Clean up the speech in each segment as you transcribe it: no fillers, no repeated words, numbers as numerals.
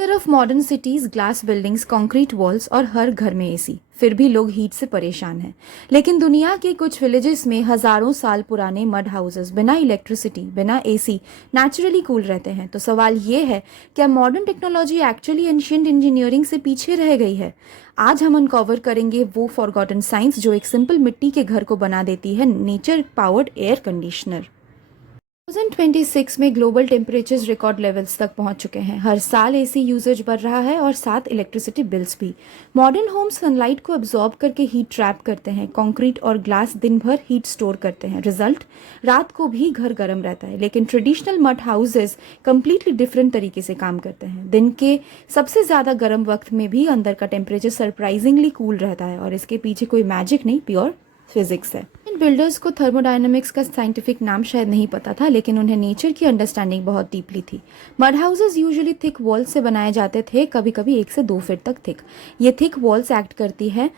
तरफ modern cities, glass buildings, concrete walls और हर घर में एसी, फिर भी लोग हीट से परेशान हैं। लेकिन दुनिया के कुछ विलेजेस में हजारों साल पुराने मड हाउसेस बिना इलेक्ट्रिसिटी, बिना एसी नेचुरली कूल रहते हैं। तो सवाल ये है, क्या modern technology actually ancient engineering से पीछे रह गई है? आज हम अनकवर करेंगे वो फॉरगॉटन साइंस जो एक सिंपल मिट्टी के घर को बना देती है नेचर पावर्ड एयर कंडीशनर। 2026 में ग्लोबल टेम्परेचर्स रिकॉर्ड लेवल्स तक पहुंच चुके हैं। हर साल एसी यूजेज बढ़ रहा है और साथ इलेक्ट्रिसिटी बिल्स भी। मॉडर्न होम्स सनलाइट को अब्जॉर्ब करके हीट ट्रैप करते हैं। कंक्रीट और ग्लास दिन भर हीट स्टोर करते हैं। रिजल्ट, रात को भी घर गर्म रहता है। लेकिन traditional mud houses completely different तरीके से काम करते हैं। दिन के सबसे ज़्यादा गर्म वक्त में भी अंदर का टेम्परेचर सरप्राइजिंगली कूल रहता है और इसके पीछे कोई मैजिक नहीं, प्योर फिजिक्स है। इन बिल्डर्स को थर्मोडायनामिक्स का साइंटिफिक नाम शायद नहीं पता था, लेकिन उन्हें नेचर की अंडरस्टैंडिंग बहुत डीपली थी। Mud houses usually thick walls से बनाए जाते थे, कभी कभी 1 से 2 फीट तक थिक। ये थिक वॉल्स एक्ट करती है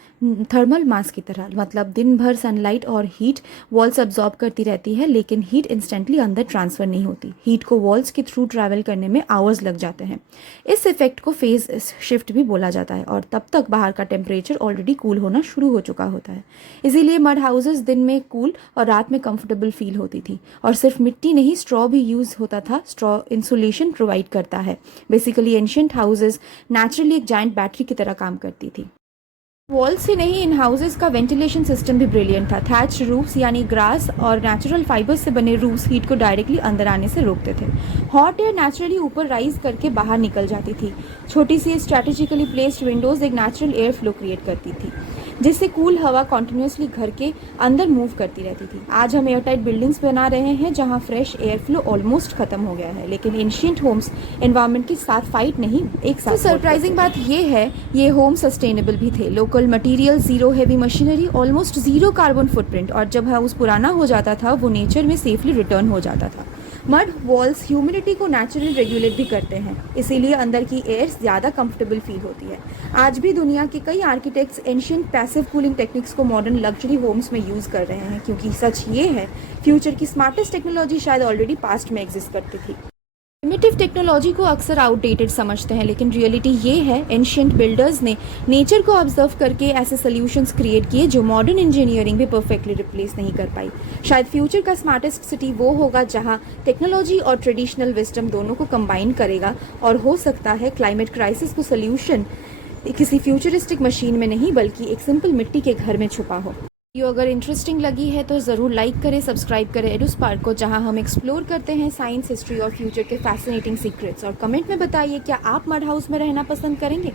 थर्मल मास की तरह, मतलब दिन भर सनलाइट और हीट वॉल्स अब्जॉर्ब करती रहती है, लेकिन हीट इंस्टेंटली अंदर ट्रांसफर नहीं होती। हीट को वॉल्स के थ्रू ट्रैवल करने में आवर्स लग जाते हैं। इस इफेक्ट को फेज शिफ्ट भी बोला जाता है और तब तक बाहर का टेम्परेचर ऑलरेडी कूल होना शुरू हो चुका होता है। इसीलिए मड हाउसेज दिन में कूल और रात में कंफर्टेबल फील होती थी। और सिर्फ मिट्टी नहीं, स्ट्रॉ भी यूज होता था। स्ट्रॉ इंसुलेशन प्रोवाइड करता है। बेसिकली एंशिएंट हाउसेज नेचुरली एक जायंट बैटरी की तरह काम करती थी। वॉल से नहीं, इन हाउसेज का वेंटिलेशन सिस्टम भी ब्रिलियंट था। थैच रूफ्स यानी ग्रास और नेचुरल फाइबर्स से बने रूफ्स हीट को डायरेक्टली अंदर आने से रोकते थे। हॉट एयर नेचुरली ऊपर राइज करके बाहर निकल जाती थी। छोटी सी स्ट्रैटेजिकली प्लेस्ड विंडोज एक नेचुरल एयर फ्लो क्रिएट करती थी, जिससे कूल हवा कॉन्टिन्यूसली घर के अंदर मूव करती रहती थी। आज हम एयरटाइट बिल्डिंग्स बना रहे हैं जहां फ्रेश एयर फ्लो ऑलमोस्ट खत्म हो गया है, लेकिन एंशिएंट होम्स एनवायरनमेंट के साथ फाइट नहीं, एक साथ। सरप्राइजिंग बात ये है, ये होम सस्टेनेबल भी थे। Local material, zero heavy machinery, almost zero carbon footprint, और जब हाउस पुराना हो जाता था वो नेचर में सेफली रिटर्न हो जाता था। मड वॉल्स ह्यूमिडिटी को नेचुरली रेगुलेट भी करते हैं, इसीलिए अंदर की एयर ज़्यादा कंफर्टेबल फील होती है। आज भी दुनिया के कई architects ancient passive cooling techniques को मॉडर्न लग्जरी होम्स में यूज़ कर रहे हैं, क्योंकि सच ये है, फ्यूचर की स्मार्टेस्ट टेक्नोलॉजी शायद ऑलरेडी पास्ट में एग्जिस्ट करती थी। प्रिमिटिव टेक्नोलॉजी को अक्सर आउटडेटेड समझते हैं, लेकिन रियलिटी ये है, एंशिएंट बिल्डर्स ने नेचर को ऑब्जर्व करके ऐसे सॉल्यूशंस क्रिएट किए जो मॉडर्न इंजीनियरिंग भी परफेक्टली रिप्लेस नहीं कर पाई। शायद फ्यूचर का स्मार्टेस्ट सिटी वो होगा जहां टेक्नोलॉजी और ट्रेडिशनल विजडम दोनों को कंबाइन करेगा, और हो सकता है क्लाइमेट क्राइसिस को सोल्यूशन किसी फ्यूचरिस्टिक मशीन में नहीं, बल्कि एक सिंपल मिट्टी के घर में छुपा हो। वीडियो अगर इंटरेस्टिंग लगी है तो ज़रूर लाइक करें, सब्सक्राइब करें एडुस्पार्क को, जहां हम एक्सप्लोर करते हैं साइंस, हिस्ट्री और फ्यूचर के फैसिनेटिंग सीक्रेट्स। और कमेंट में बताइए, क्या आप मड हाउस में रहना पसंद करेंगे?